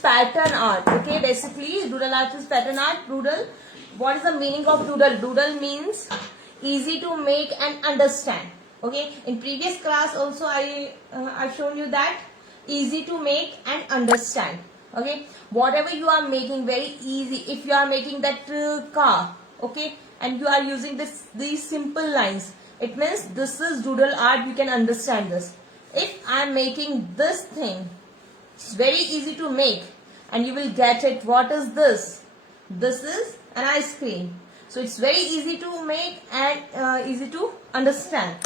pattern art. Okay, basically doodle art is pattern art. Doodle, what is the meaning of doodle? Doodle means easy to make and understand. Okay, in previous class also I've shown you that easy to make and understand. Okay, whatever you are making, very easy. If you are making that car, okay, and you are using these simple lines, it means this is doodle art. You can understand this. If I am making this thing, it's very easy to make and you will get it. What is this? This is an ice cream. So it's very easy to make and easy to understand.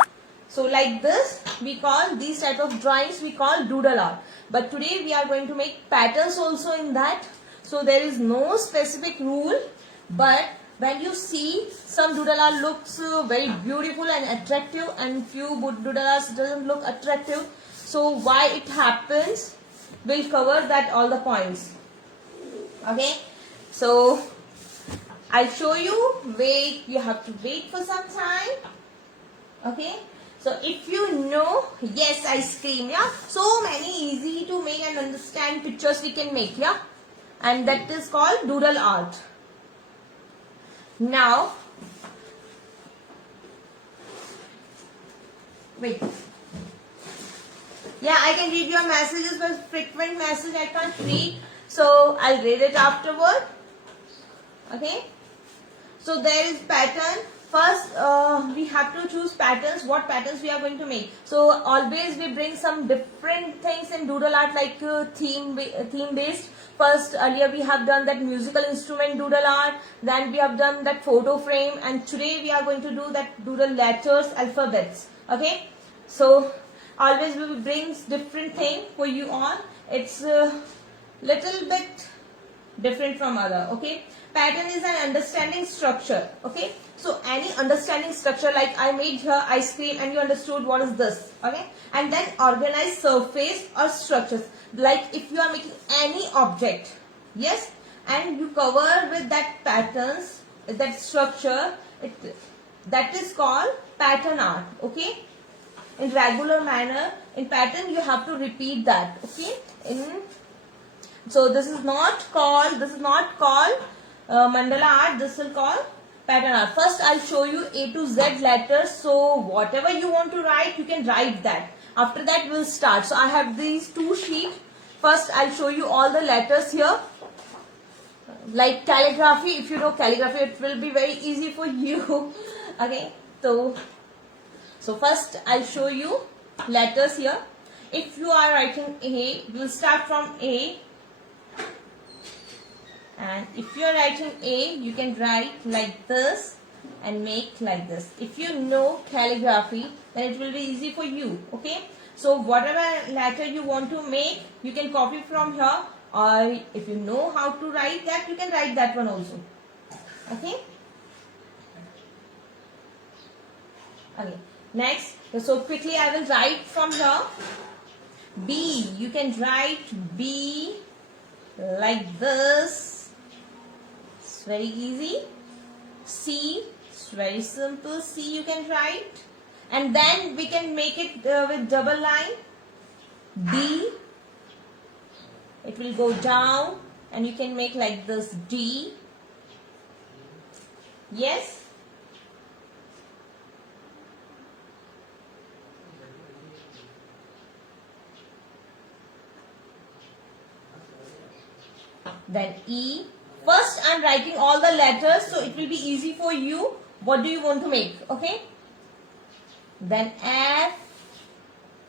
So like this, we call these type of drawings, we call doodle art. But today we are going to make patterns also in that. So there is no specific rule, but when you see some doodle art looks very beautiful and attractive, and few doodle arts doesn't look attractive. So why it happens, we'll cover that all the points. Okay, so I'll show you. Wait, you have to wait for some time. Okay, so if you know, yes, ice cream, yeah, so many easy to make and understand pictures we can make, yeah, and that is called doodle art. Now, wait. Yeah, I can read your messages, but frequent message I can't read. So, I'll read it afterward. Okay. So, there is pattern. First, we have to choose patterns. What patterns we are going to make. So, always we bring some different things in doodle art, like theme based. First, earlier we have done that musical instrument doodle art. Then we have done that photo frame. And today we are going to do that doodle letters, alphabets. Okay. So, always we will bring different thing for you all. It's little bit different from other. Okay. Pattern is an understanding structure. Okay. So, any understanding structure, like I made here ice cream and you understood what is this. Okay. And then organize surface or structures. Like if you are making any object, yes, and you cover with that patterns, that structure, that is called pattern art. Okay. In regular manner, in pattern you have to repeat that. Okay. So this is not called mandala art. This will call pattern art. First I'll show you A to Z letters. So whatever you want to write, you can write that. After that we'll start. So I have these two sheets. First I'll show you all the letters here. Like calligraphy, if you know calligraphy, it will be very easy for you. Okay. So first I'll show you letters here. If you are writing A, we'll start from A. And if you are writing A, you can write like this and make like this. If you know calligraphy, then it will be easy for you. Okay. So whatever letter you want to make, you can copy from here. Or if you know how to write that, you can write that one also. Okay. Okay. Next. So quickly I will write from here. B. You can write B like this. It's very easy. C. It's very simple. C you can write. And then we can make it with double line. D. It will go down and you can make like this D. Yes. Then E. First I am writing all the letters, so it will be easy for you. What do you want to make? Okay. Then F.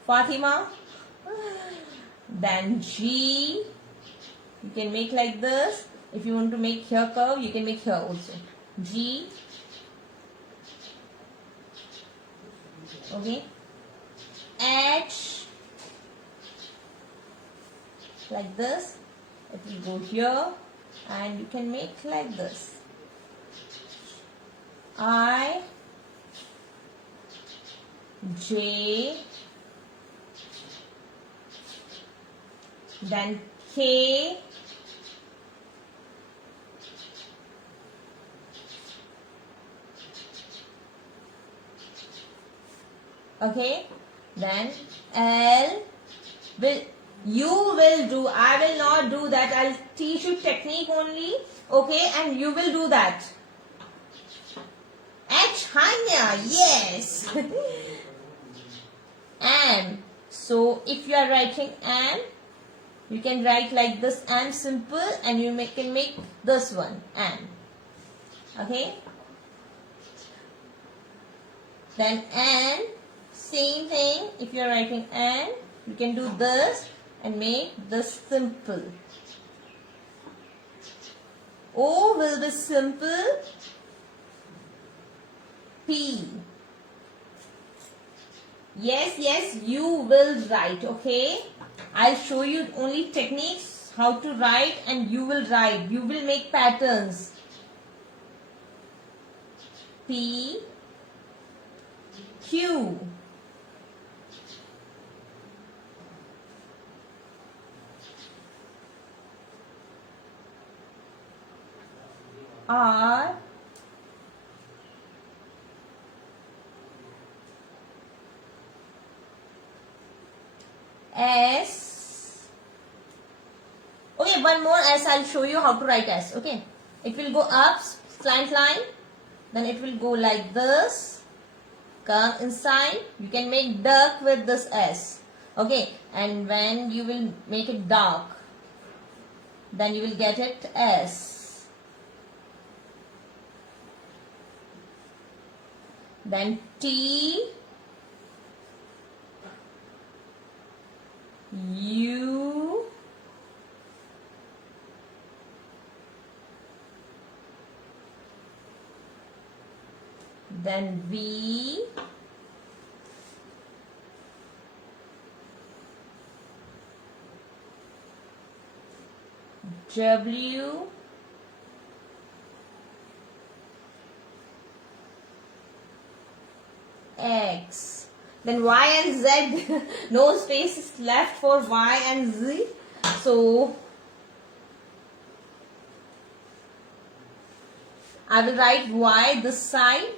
Fatima. Then G. You can make like this. If you want to make here curve, you can make here also. G. Okay. H. Like this. It will go here and you can make like this. I. J. Then K. Okay. Then L. You will do. I will not do that. I'll teach you technique only. Okay, and you will do that. H, Hanya, yes. And so if you are writing and, you can write like this and simple, and you can make this one and. Okay. Then and, same thing. If you are writing and, you can do this and make this simple. O will be simple. P. Yes, you will write, okay? I'll show you only techniques, how to write, and you will write. You will make patterns. P. Q. R. S. Okay, one more S. I'll show you how to write S. Okay, it will go up, slant line, then it will go like this, come inside. You can make duck with this S. Okay, and when you will make it dark, then you will get it S. Then T, U, then V, W, X. Then Y and Z. No space is left for Y and Z. So I will write Y this side.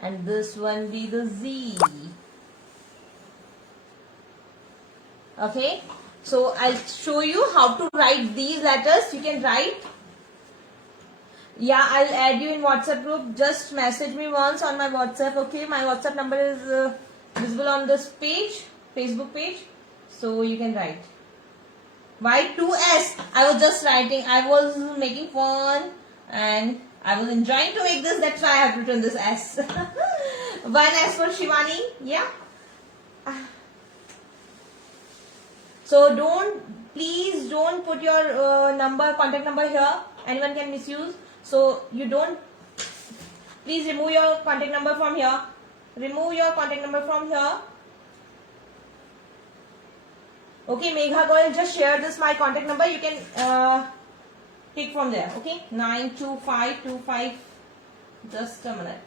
And this one be the Z. Okay. So I'll show you how to write these letters. You can write. Yeah, I'll add you in WhatsApp group. Just message me once on my WhatsApp. Okay, my WhatsApp number is visible on this page, Facebook page. So you can write. Y2S. I was just writing. I was making fun and I was enjoying to make this. That's why I have written this S. One S for Shivani. Yeah. So please don't put your contact number here. Anyone can misuse. So you don't, please remove your contact number from here. Remove your contact number from here. Okay, Megha Goyal, just share this my contact number. You can take from there. Okay, 92525. Just a minute.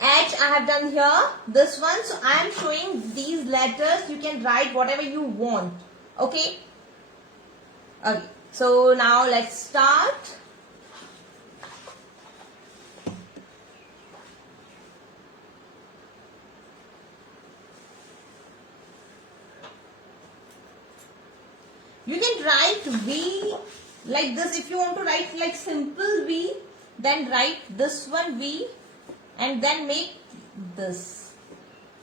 H I have done here, this one. So I am showing these letters. You can write whatever you want. Okay. Okay. So now let's start. You can write V like this. If you want to write like simple V, then write this one V. And then make this.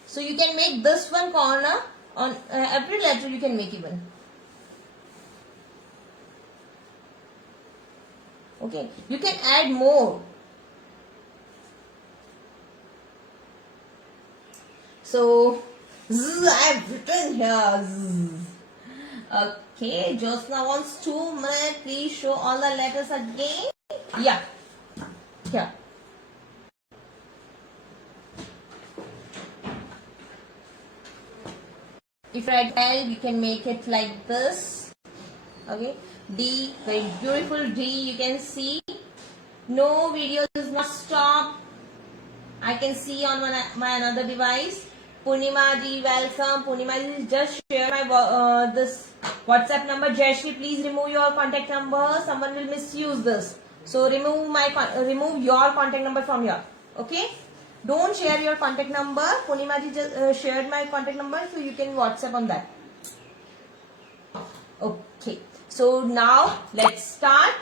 So you can make this one corner on every letter. You can make even. Okay. You can add more. So Z I have written here. Z. Okay. Josna wants 2 minutes. Please show all the letters again. Yeah. Here. If you write L, you can make it like this. Okay. D, very beautiful D. You can see. No, video is not stopped. I can see on my another device. Punima ji, welcome. Punima ji, just share my this WhatsApp number Jayashree, please remove your contact number. Someone will misuse this. So remove your contact number from here. Okay? Don't share your contact number. Purnima ji just shared my contact number, so you can WhatsApp on that. Okay. So now let's start.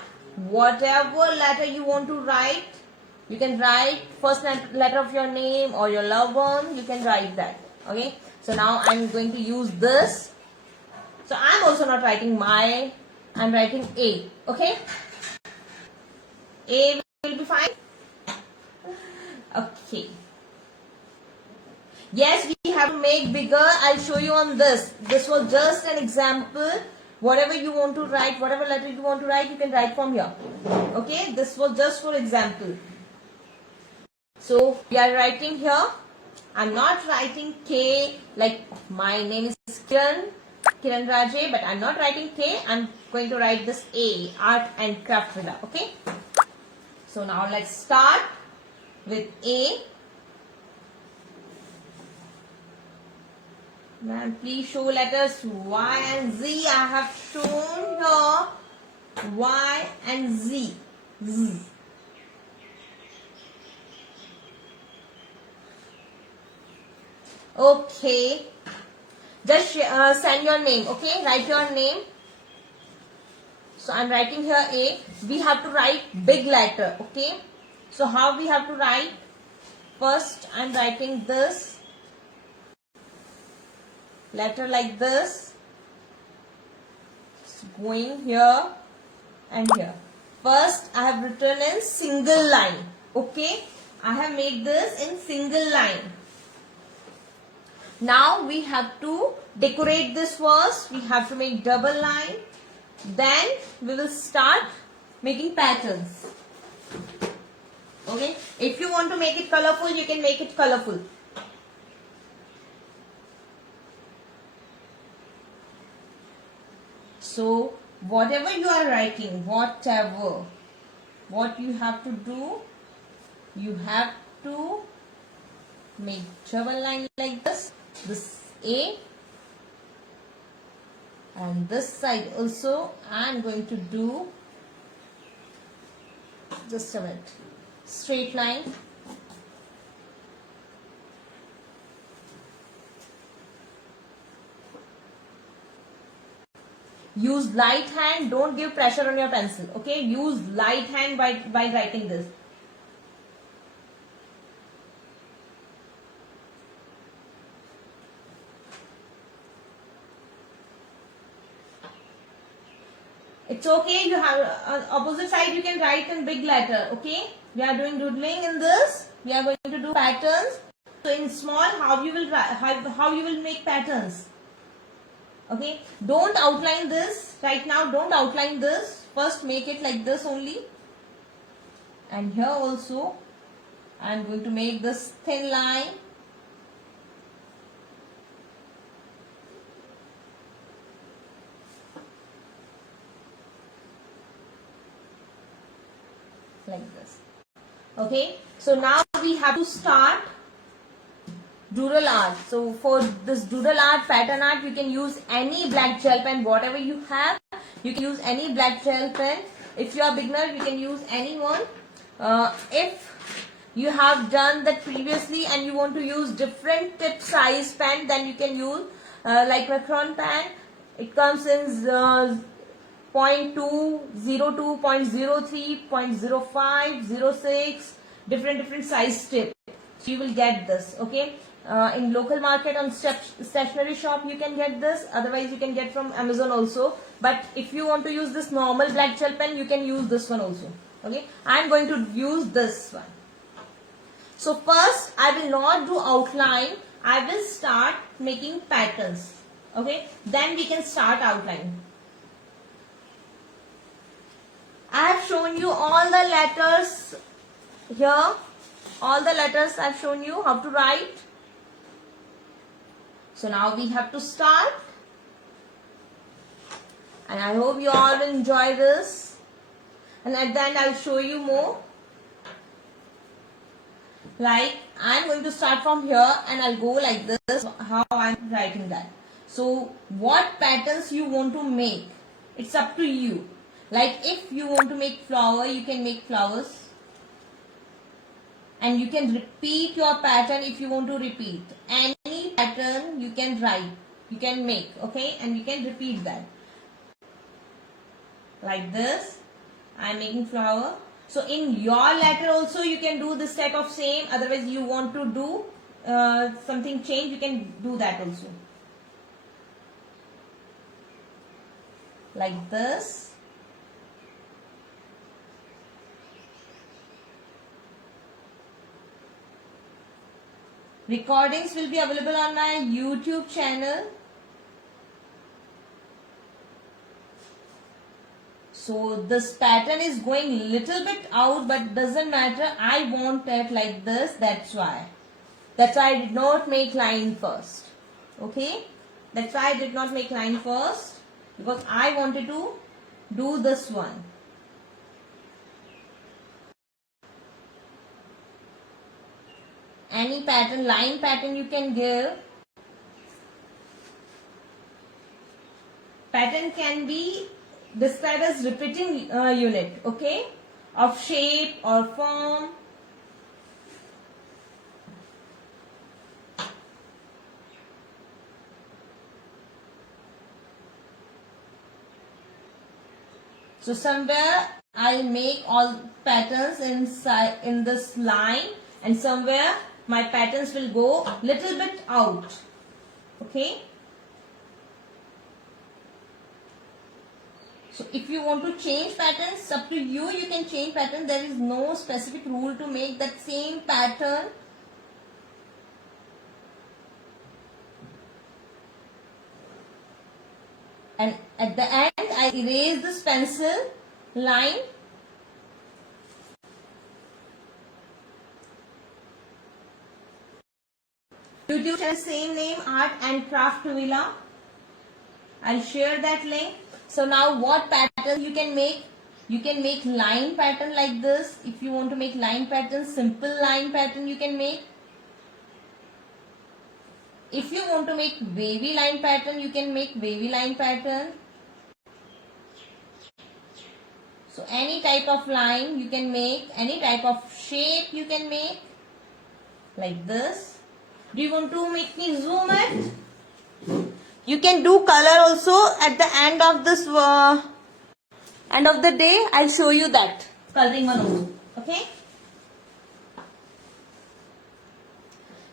Whatever letter you want to write, you can write first letter of your name or your loved one. You can write that. Okay. So now I'm going to use this. So I'm also not writing my. I'm writing A. Okay. A will be fine. Okay. Yes, we have to make bigger. I'll show you on this. This was just an example. Whatever you want to write, whatever letter you want to write, you can write from here. Okay, this was just for example. So we are writing here. I'm not writing K like my name is Kiran Raje, but I'm not writing K. I'm going to write this A, Art and Craft Villa. Okay. So now let's start with A. Ma'am, please show letters Y and Z. I have shown here Y and Z. Z. Okay. Just send your name. Okay. Write your name. So I'm writing here A. We have to write big letter. Okay. So how we have to write? First I'm writing this letter like this, it's going here and here. First I have written in single line. Okay, I have made this in single line. Now we have to decorate this first. We have to make double line. Then we will start making patterns. Okay, if you want to make it colorful, you can make it colorful. So whatever you are writing, what you have to do, you have to make double line like this A, and this side also I am going to do just a minute, straight line. Use light hand, don't give pressure on your pencil. Okay, use light hand by writing this. It's okay, you have on opposite side you can write in big letter. Okay, we are doing doodling in this. We are going to do patterns. So in small, how you will make patterns. Okay, don't outline this right now. Don't outline this. First make it like this only. And here also I am going to make this thin line. Like this. Okay, so now we have to start doodle art. So for this doodle art, pattern art, you can use any black gel pen, whatever you have. You can use any black gel pen. If you are beginner, you can use any one. If you have done that previously and you want to use different tip size pen, then you can use like Micron pen. It comes in 0.2, 0.2, 0.03, 0.05, 06, different size tip. So you will get this. Okay. In local market on stationery shop you can get this, otherwise you can get from Amazon also. But if you want to use this normal black gel pen, you can use this one also. Okay, I am going to use this one. So first I will not do outline, I will start making patterns. Okay, then we can start outline. I have shown you all the letters here. All the letters I have shown you how to write. So now we have to start. And I hope you all will enjoy this. And at the end I will show you more. Like I am going to start from here and I will go like this, how I am writing that. So what patterns you want to make, it's up to you. Like if you want to make flower, you can make flowers. And you can repeat your pattern if you want to repeat. Any pattern you can write, you can make, okay? And you can repeat that. Like this, I am making flower. So in your letter also you can do this type of same. Otherwise you want to do something change, you can do that also. Like this. Recordings will be available on my YouTube channel. So this pattern is going little bit out, but doesn't matter. I want it like this. That's why I did not make line first. Okay. That's why I did not make line first, because I wanted to do this one. Any pattern, line pattern you can give. Pattern can be described as repeating unit, okay, of shape or form. So somewhere I'll make all patterns inside in this line, and somewhere my patterns will go little bit out, okay. So if you want to change patterns, it's up to you. You can change pattern. There is no specific rule to make that same pattern. And at the end, I erase this pencil line. YouTube channel same name, Art and Craft Villa. I'll share that link. So now what pattern you can make? You can make line pattern like this. If you want to make line pattern, simple line pattern you can make. If you want to make wavy line pattern, you can make wavy line pattern. So any type of line you can make, any type of shape you can make. Like this. Do you want to make me zoom it? You can do color also at the end of this end of the day. I'll show you that coloring one also. Okay.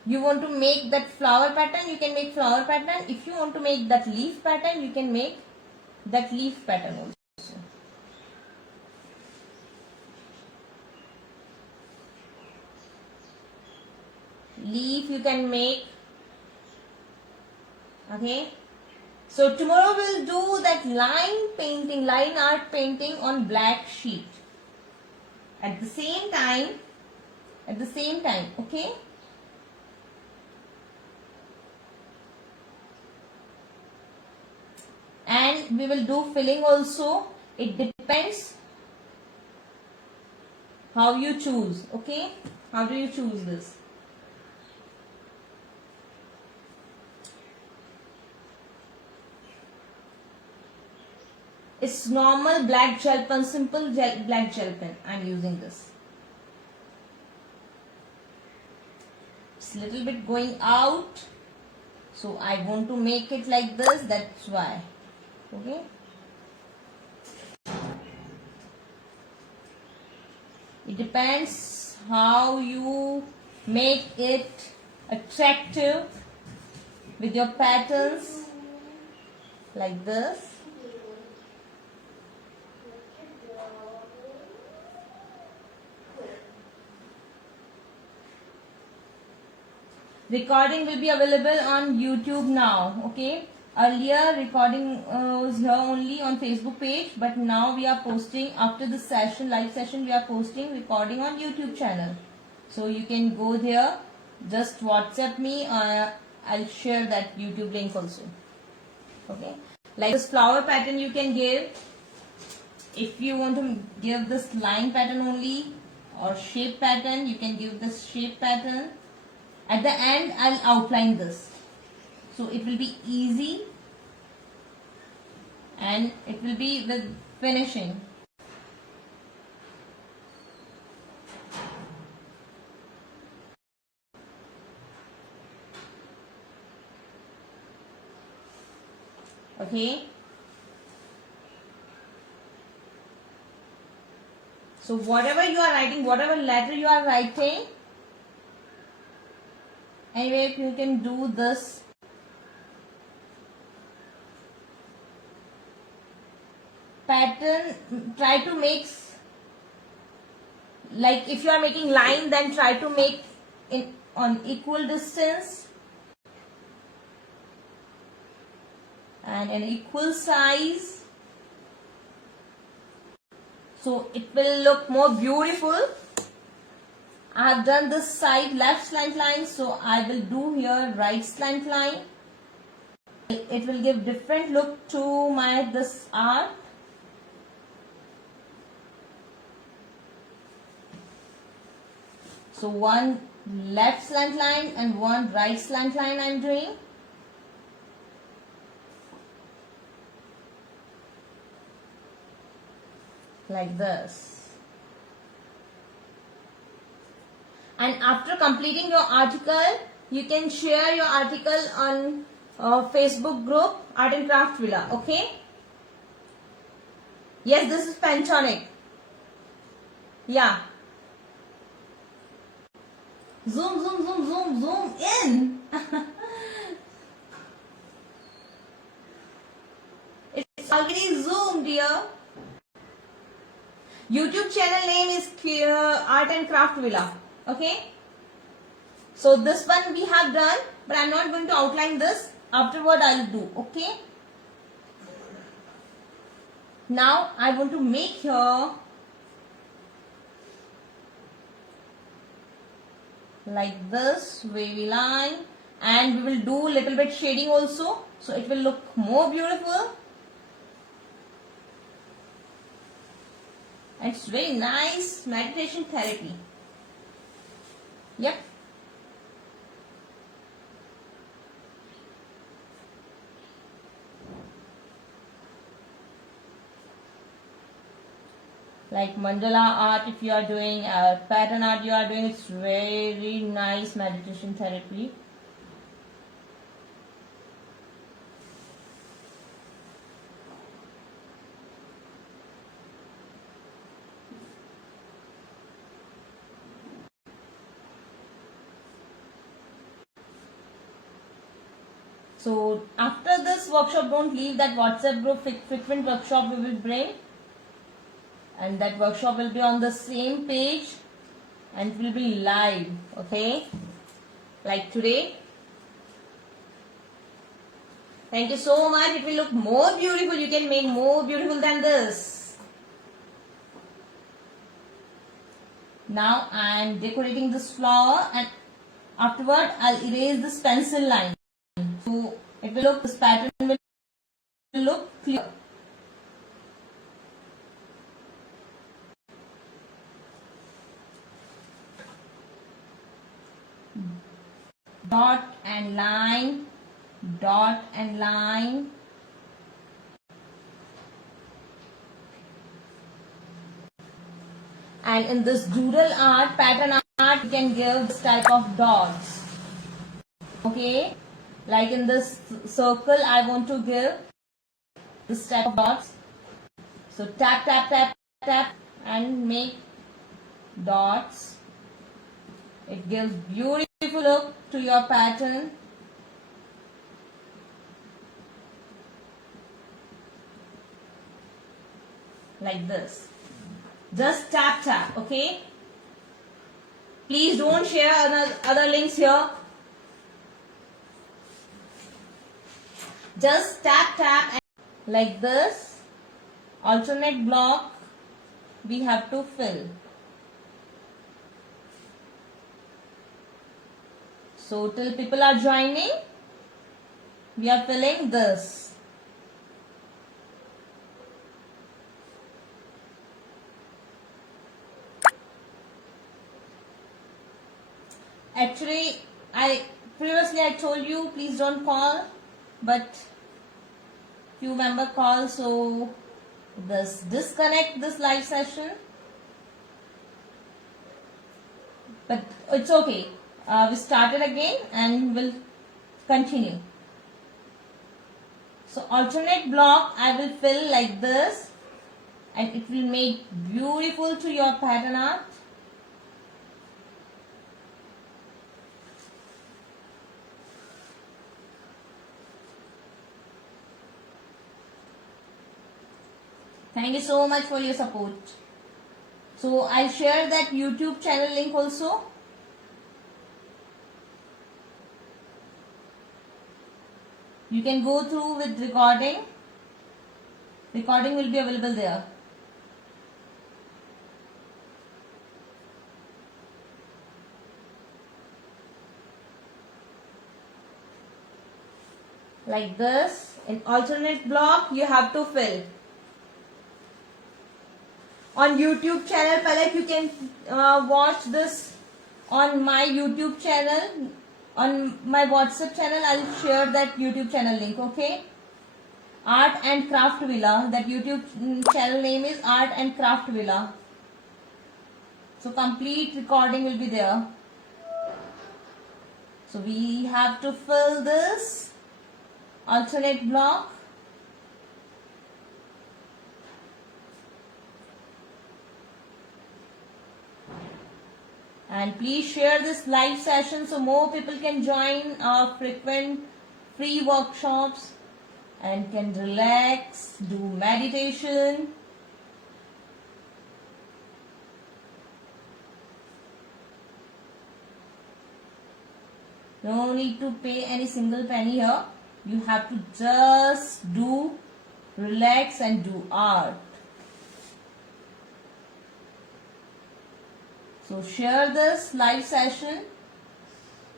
You want to make that flower pattern, you can make flower pattern. If you want to make that leaf pattern, you can make that leaf pattern also. Leaf you can make. Okay. So tomorrow we'll do that line painting, line art painting on black sheet. At the same time, okay. And we will do filling also. It depends how you choose, okay. How do you choose this? It's normal black gel pen, simple black gel pen. I'm using this. It's a little bit going out. So I want to make it like this. That's why. Okay. It depends how you make it attractive with your patterns. Like this. Recording will be available on YouTube now, okay. Earlier recording was here only on Facebook page, but now we are posting after the session, live session, we are posting recording on YouTube channel. So you can go there, just WhatsApp me, I'll share that YouTube link also. Okay. Like this flower pattern you can give. If you want to give this line pattern only or shape pattern, you can give this shape pattern. At the end, I'll outline this. So it will be easy and it will be with finishing. Okay. So whatever you are writing, whatever letter you are writing, anyway, you can do this. Pattern, try to make, like if you are making line, then try to make in on equal distance and an equal size. So it will look more beautiful. I have done this side left slant line, so I will do here right slant line. It will give different look to my this art. So one left slant line and one right slant line I am doing. Like this. And after completing your article, you can share your article on Facebook group Art and Craft Villa. Okay. Yes, this is Pantonic. Yeah. Zoom, zoom, zoom, zoom, zoom in. It's already zoomed, dear. YouTube channel name is Art and Craft Villa. Okay. So this one we have done, but I am not going to outline this. Afterward I will do. Okay. Now I want to make here like this wavy line, and we will do little bit shading also, so it will look more beautiful. And it's very nice meditation therapy. Yep. Like mandala art, if you are doing pattern art, you are doing, it's very nice meditation therapy. So after this workshop, don't leave that WhatsApp group. Frequent workshop we will bring, and that workshop will be on the same page and it will be live. Okay, like today. Thank you so much. It will look more beautiful. You can make more beautiful than this. Now I am decorating this flower, and afterward I'll erase this pencil line. So it will look, this pattern will look clear. Dot and line, dot and line. And in this doodle art, pattern art, you can give this type of dots. Okay, like in this circle, I want to give this type of dots. So tap, tap, tap, tap, and make dots. It gives beautiful look to your pattern. Like this. Just tap, tap, okay? Please don't share other links here. Just tap, tap, and like this. Alternate block we have to fill. So till people are joining, we are filling this. Actually, previously I told you please don't call, but few member call, so this disconnect this live session. But it's okay. We started again and we'll continue. So alternate block I will fill like this, and it will make beautiful to your pattern art. Thank you so much for your support. So I'll share that YouTube channel link also. You can go through with recording. Recording will be available there. Like this, in alternate block you have to fill. On YouTube channel, Palak, you can watch this on my YouTube channel. On my WhatsApp channel, I'll share that YouTube channel link, okay? Art and Craft Villa. That YouTube channel name is Art and Craft Villa. So complete recording will be there. So we have to fill this alternate block. And please share this live session so more people can join our frequent free workshops and can relax, do meditation. No need to pay any single penny here. You have to just do, relax and do art. So share this live session.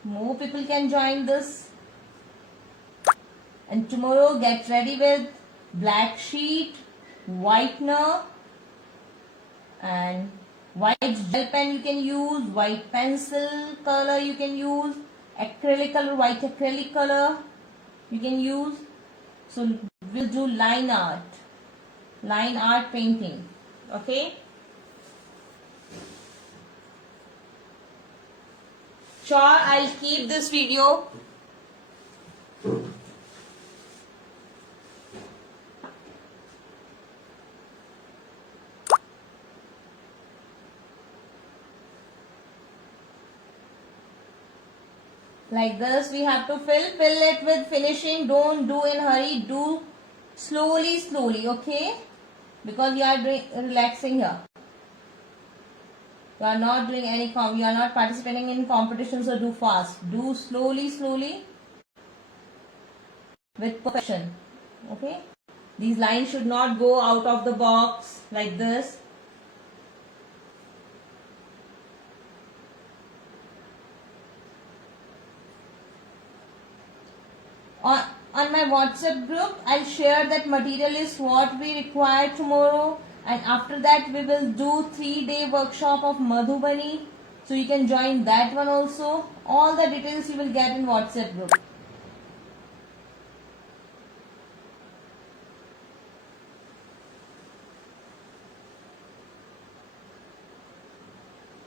More people can join this. And tomorrow get ready with black sheet, whitener, and white gel pen you can use, white pencil color you can use, acrylic color, white acrylic color you can use. So we'll do line art painting. Okay. Sure, I'll keep this video. Like this we have to fill it with finishing. Don't do in hurry, do slowly, okay? Because you are doing relaxing here. You are not doing any you are not participating in competition, so do fast. Do slowly with perfection. Okay? These lines should not go out of the box like this. On my WhatsApp group, I'll share that material list what we require tomorrow, and after that we will do 3-day workshop of Madhubani, so you can join that one also. All the details you will get in WhatsApp group.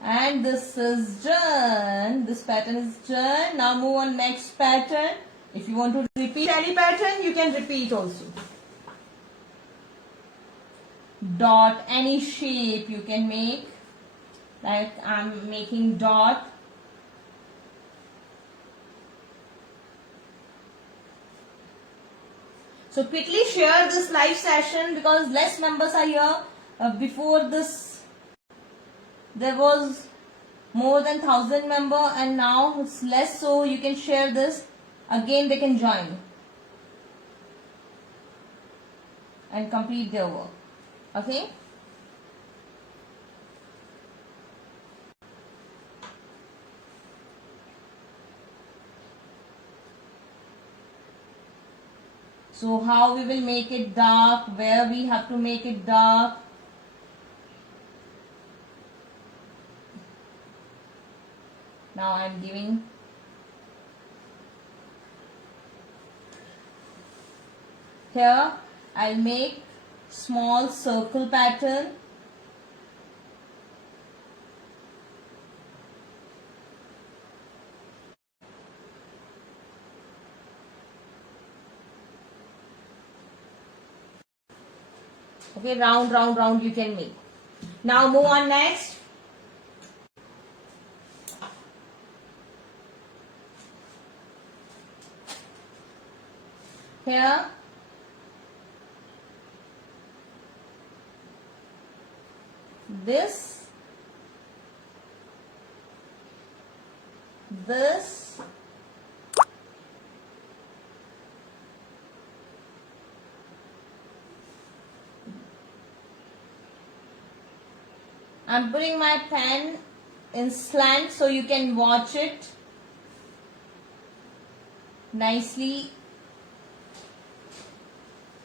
And this is done. This pattern is done. Now move on next pattern. If you want to repeat any pattern, you can repeat also. Dot, any shape you can make. Like I'm making dot. So quickly share this live session because less members are here. Before this, there was more than 1,000 members, and now it's less, so you can share this. Again they can join and complete their work. Okay. So how we will make it dark, where we have to make it dark. Now I am giving here I'll make small circle pattern. Okay, round, round, round you can make. Now move on next. Here, this, I'm putting my pen in slant so you can watch it nicely.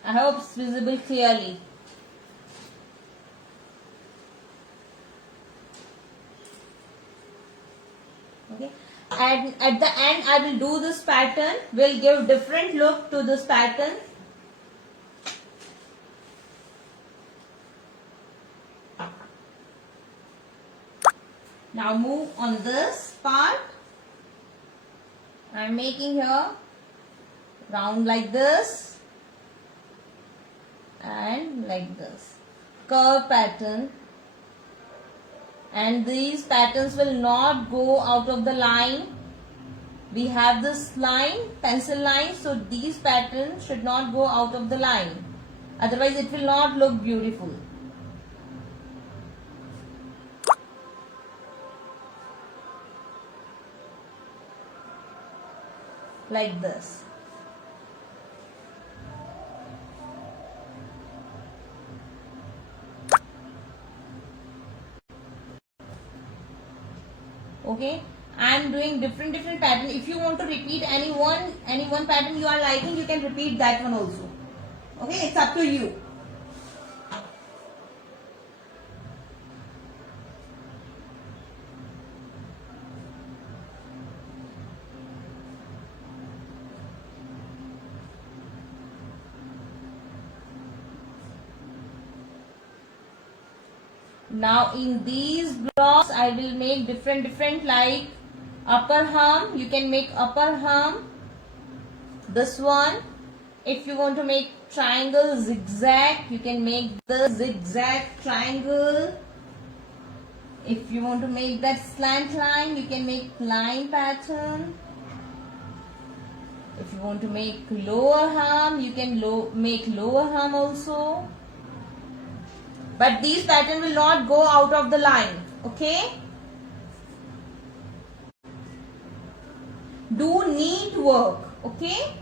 I hope it's visible clearly. Okay. And at the end I will do this pattern. We'll give different look to this pattern. Now move on this part. I'm making here round like this and like this. Curve pattern. And these patterns will not go out of the line. We have this line, pencil line, so these patterns should not go out of the line. Otherwise it will not look beautiful. Like this. Okay, I am doing different pattern. If you want to repeat any one pattern you are liking, you can repeat that one also. Okay, it's up to you. Now in these blocks I will make different like upper arm. You can make upper arm. This one. If you want to make triangle zigzag, you can make the zigzag triangle. If you want to make that slant line, you can make line pattern. If you want to make lower arm, you can make lower arm also. But these pattern will not go out of the line. Okay? Do neat work. Okay?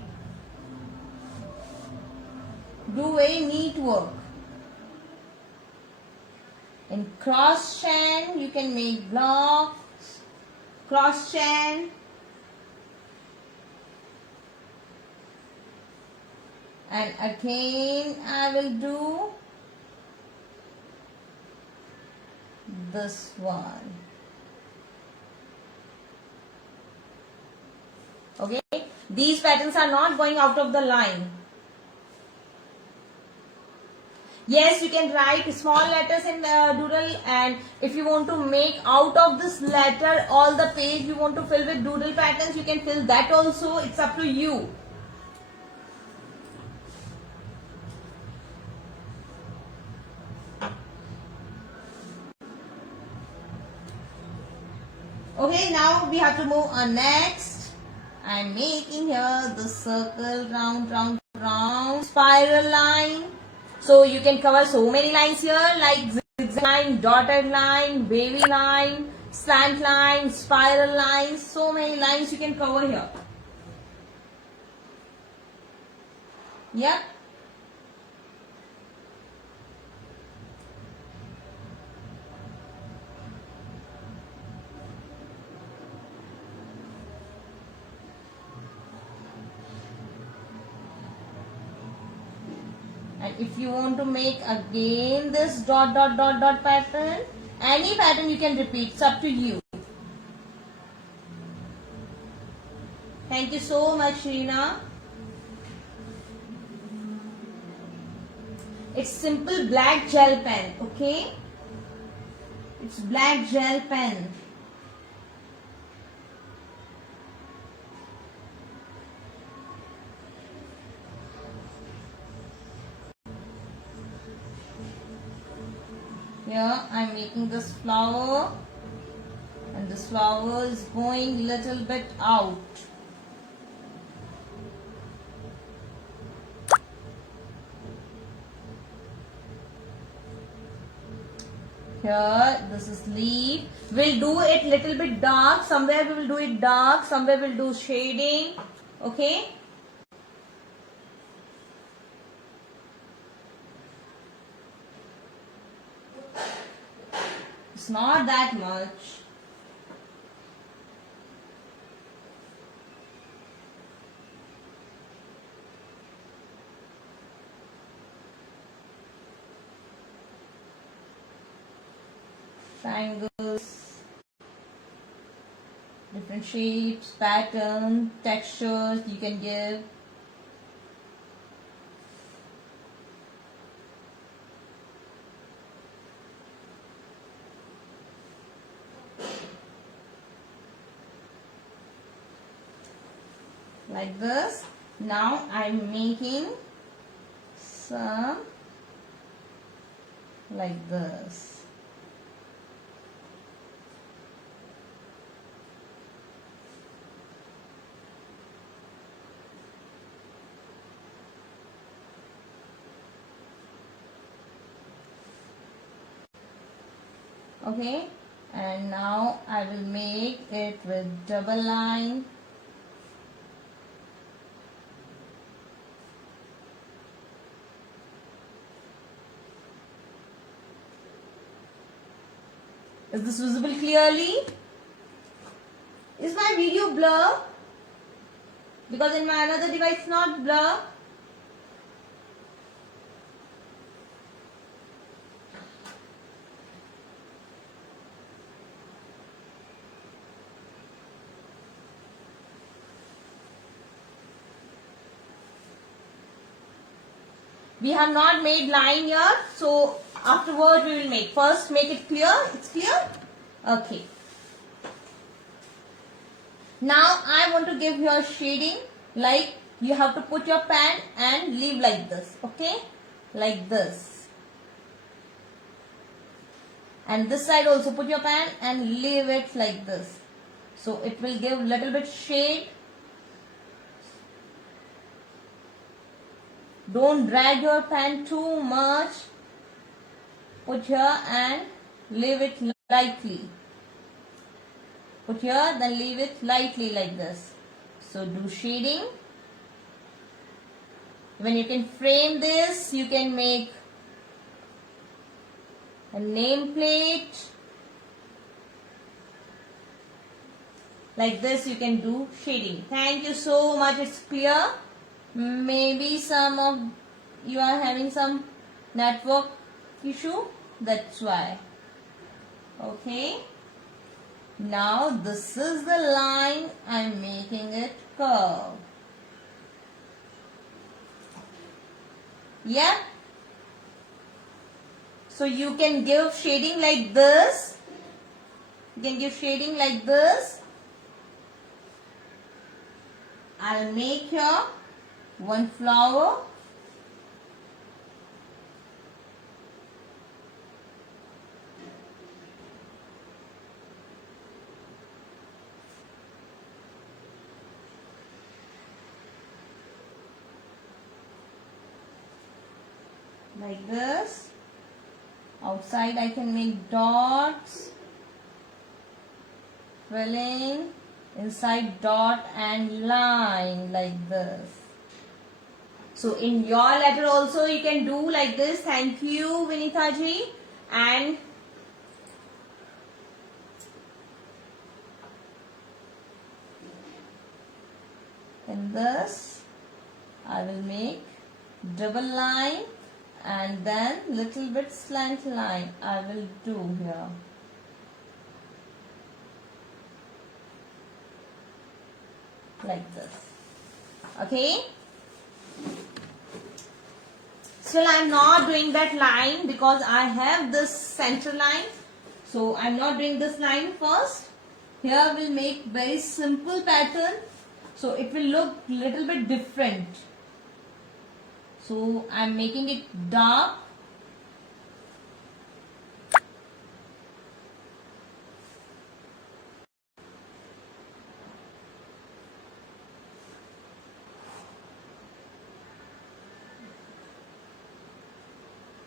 Do a neat work. In cross chain, you can make blocks. Cross chain. And again, I will do this one. Okay, these patterns are not going out of the line. Yes, you can write small letters in doodle, and if you want to make out of this letter all the page you want to fill with doodle patterns, you can fill that also. It's up to you. Okay, now we have to move on next. I'm making here the circle, round, round, round, spiral line. So you can cover so many lines here like zigzag line, dotted line, wavy line, slant line, spiral lines. So many lines you can cover here. Yeah. And if you want to make again this dot dot dot dot pattern, any pattern you can repeat. It's up to you. Thank you so much, Reena. It's simple black gel pen. Okay, it's black gel pen. Here I'm making this flower, and this flower is going little bit out. Here this is leaf. We'll do it little bit dark. Somewhere we will do it dark, somewhere we'll do shading. Okay. It's not that much. Triangles, different shapes, pattern, textures you can give. Like this. Now I'm making some like this. Okay, and now I will make it with double line. Is this visible clearly? Is my video blur? Because in my another device not blur. We have not made line yet, so afterward we will make. First make it clear. It's clear? Okay. Now I want to give your shading, like you have to put your pen and leave like this. Okay? Like this. And this side also put your pen and leave it like this. So it will give little bit shade. Don't drag your pen too much. Put here and leave it lightly. Put here, then leave it lightly like this. So do shading. When you can frame this, you can make a nameplate. Like this you can do shading. Thank you so much. It's clear. Maybe some of you are having some network issue. That's why. Okay. Now this is the line. I'm making it curve. Yeah. So you can give shading like this. You can give shading like this. I'll make here one flower. Like this. Outside I can make dots. Fill in. Inside dot and line like this. So in your letter also you can do like this. Thank you, Vinita ji. And in this I will make double line and then little bit slant line I will do here. Like this. Okay. Still I am not doing that line because I have this center line. So I am not doing this line first. Here we'll make very simple pattern. So it will look little bit different. So I am making it dark.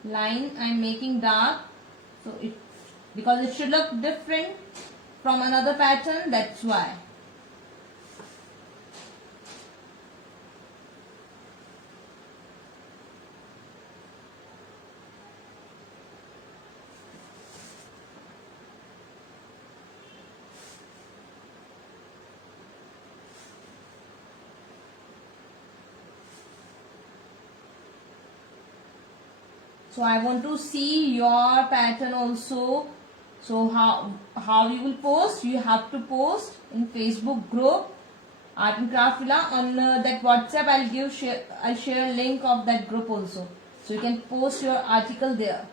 Line I am making dark. So it, because it should look different from another pattern, that's why. So I want to see your pattern also. So how you will post? You have to post in Facebook group Art and Craft Villa. On that WhatsApp I'll share a link of that group also. So you can post your article there.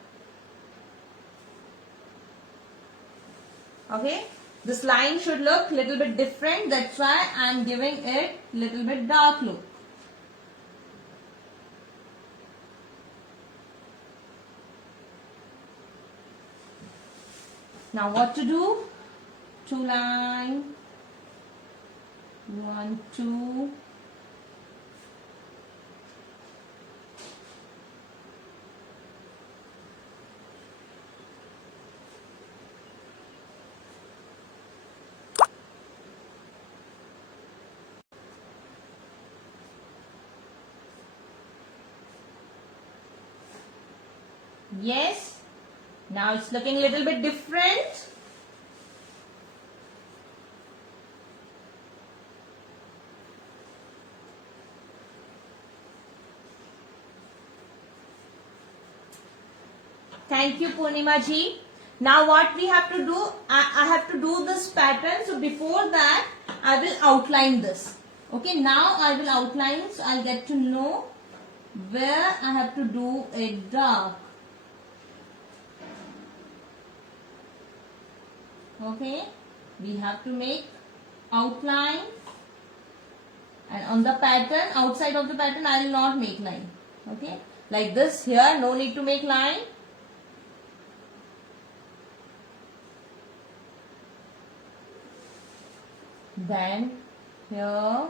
Okay. This line should look little bit different. That's why I am giving it little bit dark look. Now what to do? 2 line, 1, 2. Yes. Now it's looking a little bit different. Thank you, Purnima ji. Now what we have to do, I have to do this pattern. So before that, I will outline this. Okay, now I will outline, so I'll get to know where I have to do it dark. Okay, we have to make outline, and on the pattern, outside of the pattern, I will not make line. Okay, like this here, no need to make line. Then here,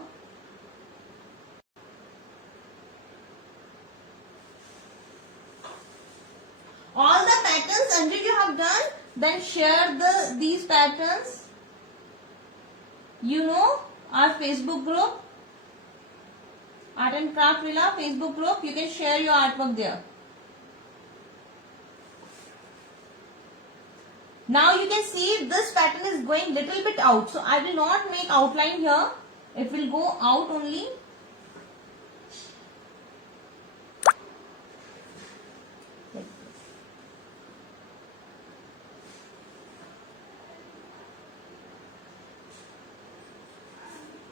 all the patterns until you have done, then share these patterns. You know our Facebook group, Art and Craft Villa Facebook group. You can share your artwork there. Now you can see this pattern is going little bit out. So I will not make outline here. It will go out only.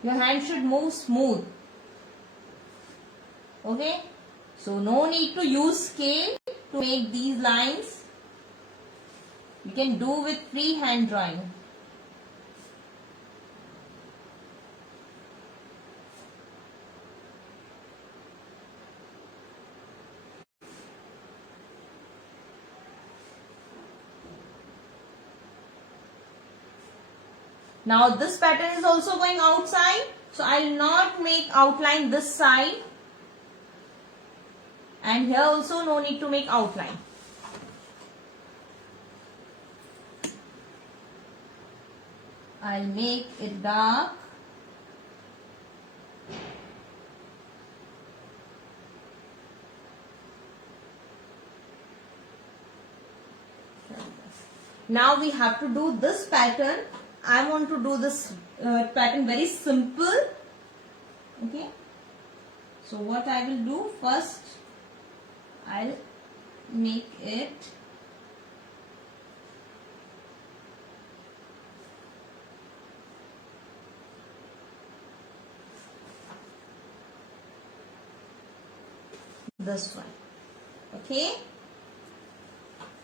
Your hand should move smooth. Okay. So no need to use scale to make these lines. You can do with free hand drawing. Now this pattern is also going outside. So I will not make outline this side. And here also no need to make outline. I'll make it dark. Now we have to do this pattern. I want to do this pattern very simple. Okay. So what I will do first, I'll make it this one. Okay.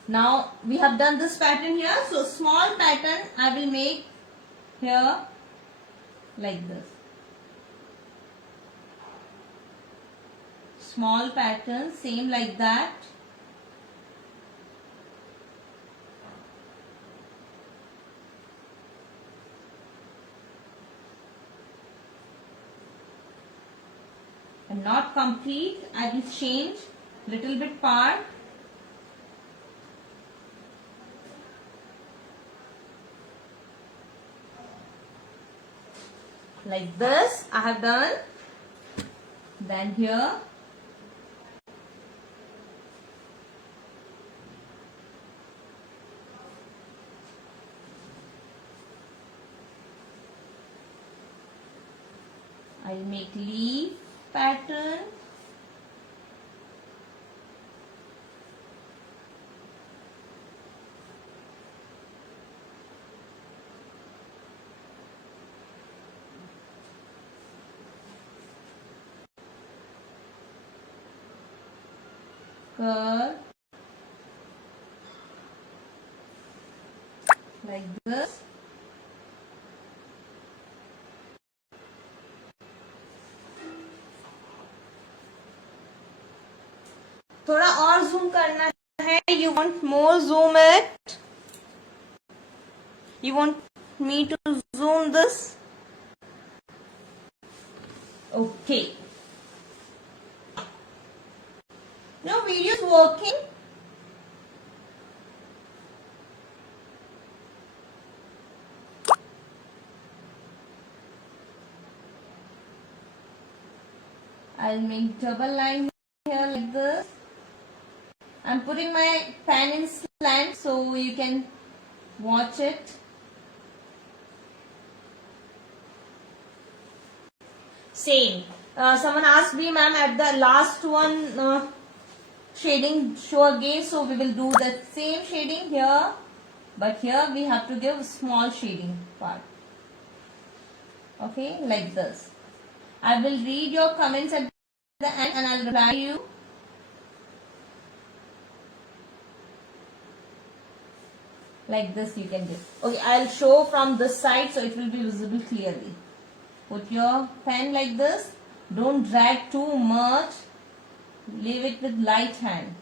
Now we have done this pattern here. So small pattern I will make here like this. Small pattern, same like that. And not complete, I will change little bit part. Like this I have done. Then here I will make leaf pattern. Curve like this. थोड़ा और zoom करना है. You want more zoom it? You want me to zoom this? Okay. No, video is working. I'll make double line here like this. I'm putting my pen in slant so you can watch it. Same. Someone asked me, ma'am, at the last one shading show again, so we will do the same shading here, but here we have to give small shading part. Okay, like this. I will read your comments at the end and I'll reply you. Like this you can do. Okay, I'll show from this side so it will be visible clearly. Put your pen like this. Don't drag too much. Leave it with light hand.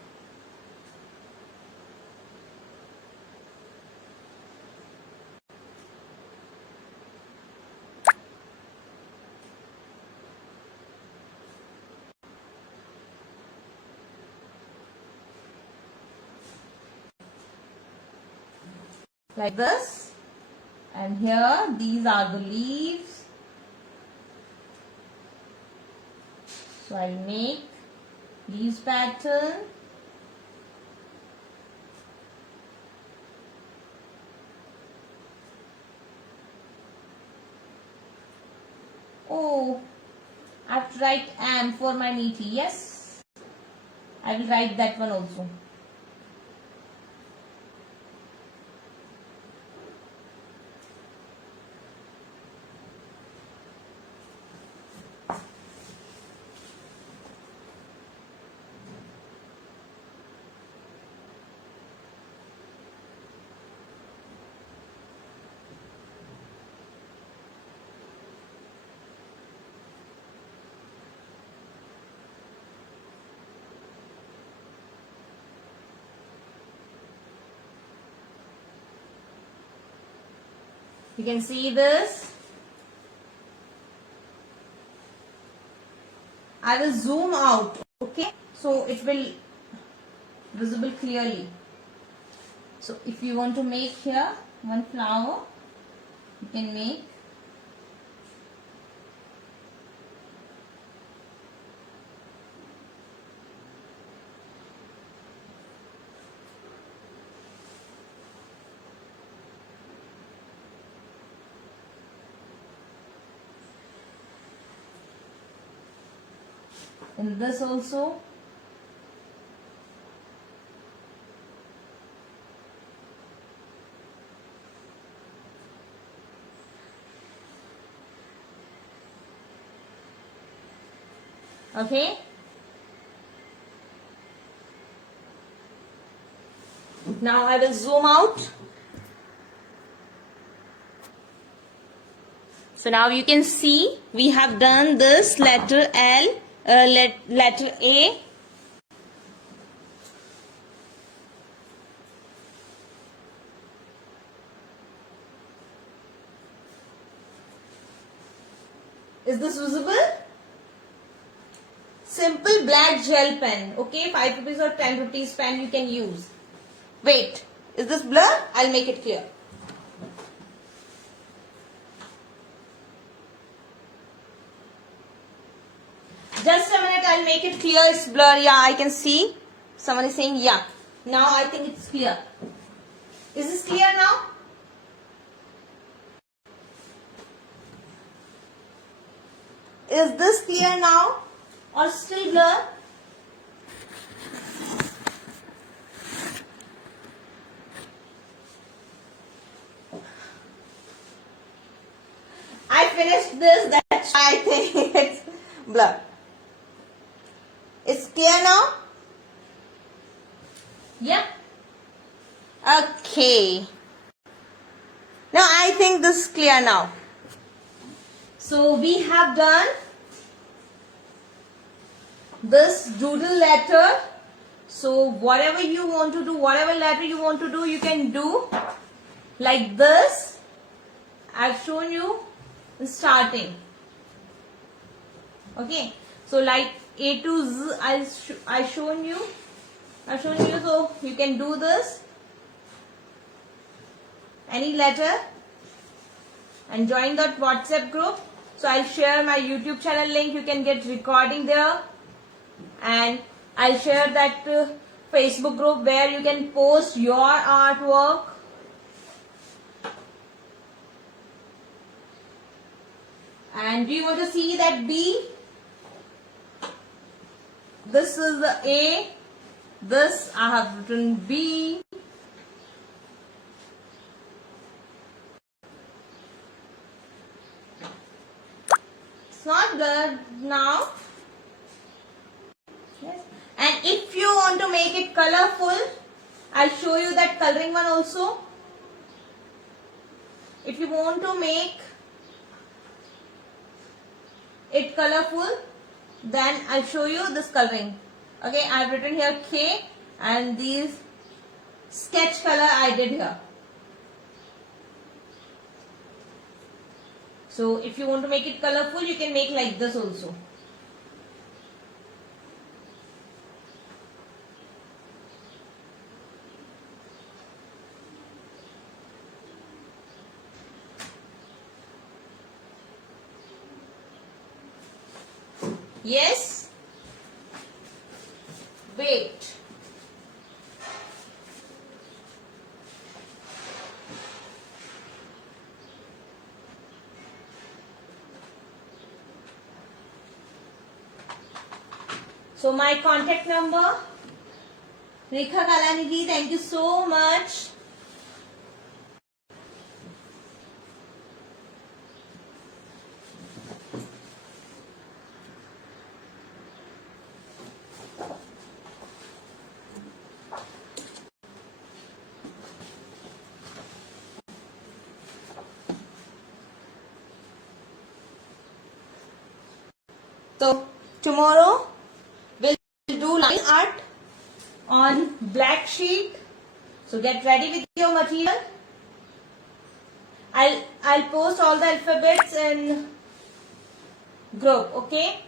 Like this. And here these are the leaves. So I'll make leaves pattern. Oh, I have to write am for my meaty. Yes, I will write that one also. You can see this. I will zoom out, okay? So it will visible clearly. So if you want to make here one flower, you can make. In this also. Okay. Now I will zoom out. So now you can see we have done this letter L, letter A. Is this visible? Simple black gel pen. Okay, 5 rupees or 10 rupees pen you can use. Wait, is this blur? I'll make it clear. Just a minute, I'll make it clear. It's blur. Yeah, I can see. Someone is saying yeah. Now I think it's clear. Is this clear now? Is this clear now or still blur? I finished this, that's why I think it's blur. It's clear now? Yeah. Okay. Now I think this is clear now. So we have done this doodle letter. So whatever you want to do, whatever letter you want to do, you can do like this. I've shown you in starting. Okay. So like A to Z, I've shown you. So you can do this. Any letter and join that WhatsApp group. So I'll share my YouTube channel link. You can get recording there, and I'll share that Facebook group where you can post your artwork. And do you want to see that B? This is the A. This I have written B. It's not good now. Yes. And if you want to make it colorful, I'll show you that coloring one also. If you want to make it colorful, then I'll show you this coloring. Okay, I've written here K, and these sketch color I did here. So if you want to make it colorful, you can make like this also. Yes? Wait. So my contact number, Rekha Kalanidhi, thank you so much. So tomorrow we'll do line art on black sheet. So get ready with your material. I'll post all the alphabets in group. Okay.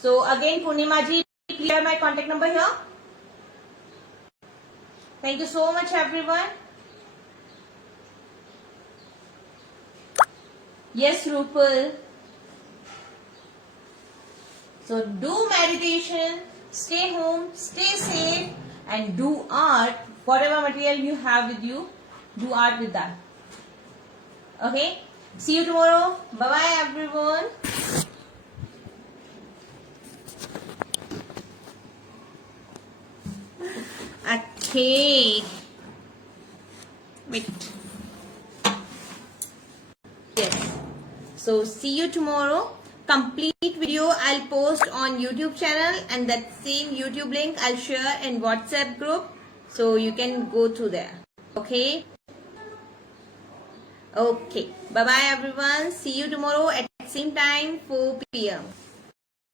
So again, Purnima ji, please have my contact number here. Thank you so much, everyone. Yes, Rupal. So do meditation, stay home, stay safe, and do art. Whatever material you have with you, do art with that. Okay? See you tomorrow. Bye-bye, everyone. Okay. Wait. Yes. So see you tomorrow. Complete video I'll post on YouTube channel, and that same YouTube link I'll share in WhatsApp group. So you can go through there. Okay. Okay. Bye bye everyone. See you tomorrow at same time 4 p.m.